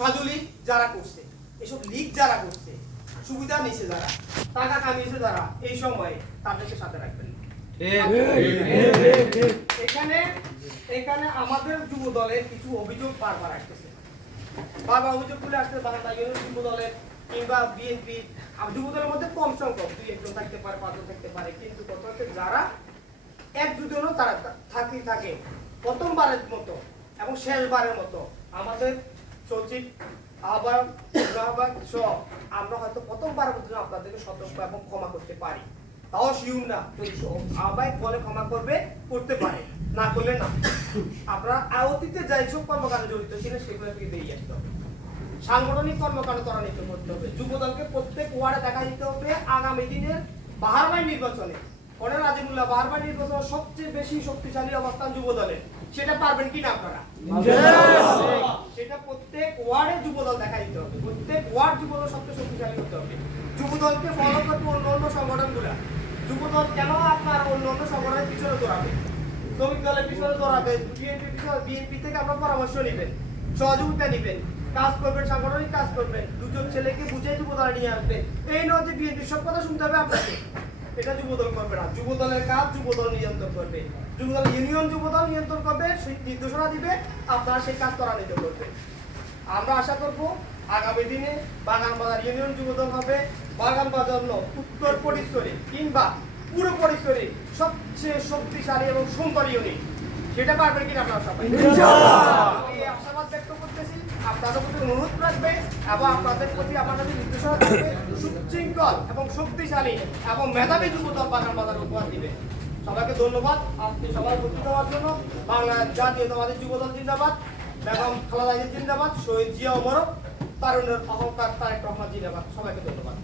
সাজু যারা করছে এসব লীগ যারা করছে সুবিধা নিছে যারা টাকা কামিয়েছে যারা এই সময়ে তাদেরকে সাথে রাখবেন এখানে এখানে আমাদের যুব দলের কিছু অভিযোগ বারবার আসতেছে। বারবার অভিযোগ তুলে আসতে বাংলা যুব দলের কিংবা বিএনপি যুব দলের মধ্যে কম সংখ্যক দুই একজন থাকতে পারে পাঁচজন থাকতে পারে কিন্তু কথা হচ্ছে যারা এক দুজনও তারা থাকি থাকে প্রথমবারের মতো এবং শেষবারের মতো আমাদের আহ্বায়ক আহ্বায়ক সহ আমরা হয়তো আপনাদেরকে সতর্ক এবং ক্ষমা করতে পারি। তাও না বলে ক্ষমা করবে, করতে পারে। না করলে না। আপনারা অতীতে যাই সব কর্মকাণ্ডে জড়িত ছিলেন, সেগুলো থেকে বেরিয়ে আসতে হবে। সাংগঠনিক কর্মকাণ্ড ত্বরান্বিত করতে হবে। যুবদলকে প্রত্যেক ওয়ার্ডে দেখা দিতে হবে। আগামী দিনের বাহারবাই নির্বাচনে। কর্নেল আজিমুল্লাহ বাহারবাই নির্বাচনে সবচেয়ে বেশি শক্তিশালী অবস্থান যুবদলের সেটা পারবেন কিনা আপনারা? সেটা প্রত্যেক ওয়ার্ডে যুবদল দেখা দিতে হবে। প্রত্যেক ওয়ার্ড যুবদল সবচেয়ে শক্তিশালী হতে হবে। যুবদলকে ফলো করবে অন্য অন্য সংগঠনগুলা। যুবদল কেন আপনার অন্য অন্য সংগঠনের পিছনে দৌড়াবে? শ্রমিক দলের পিছনে দৌড়াবে? বিএনপি বিএনপি থেকে আপনার পরামর্শ নেবেন সহযোগিতা নেবেন কাজ করবেন সাংগঠনিক কাজ করবেন। দুজন ছেলেকে বুঝে যুবদলে নিয়ে আসবেন। এই নয় যে বিএনপি সব কথা শুনতে হবে আপনাকে। এটা যুবদল করবে না। যুবদলের কাজ যুবদল নিয়ন্ত্রণ করবে। যুবদল ইউনিয়ন যুবদল নিয়ন্ত্রণ করবে সেই নির্দেশনা দিবে আপনারা সেই কাজ ত্বরান্বিত করবেন আমরা আশা করব আগামী দিনে বাগান বাজার ইউনিয়ন যুবদল হবে। বাগান বাজার ন উত্তর পরিসরে কিংবা পুরো পরিসরে সবচেয়ে শক্তিশালী এবং সুন্দর ইউনিট সেটা পারবেন কিনা আপনারা সবাই? আশাবাদ এবং আপনাদের প্রতি আমাদের নির্দেশনা থাকবে, সুশৃঙ্খল এবং শক্তিশালী এবং মেধাবী যুবদল বাগান বাজার উপহার দিবে। সবাইকে ধন্যবাদ। আপনি সবার উপস্থিত হওয়ার জন্য বাংলা জাতীয়তাবাদী যুবদল জিন্দাবাদ, বেগম খালাদা জিন্দাবাদ, শহীদ জিয়া অমর তারুণের অহংকার তারেক রহমান জিন্দাবাদ। সবাইকে ধন্যবাদ।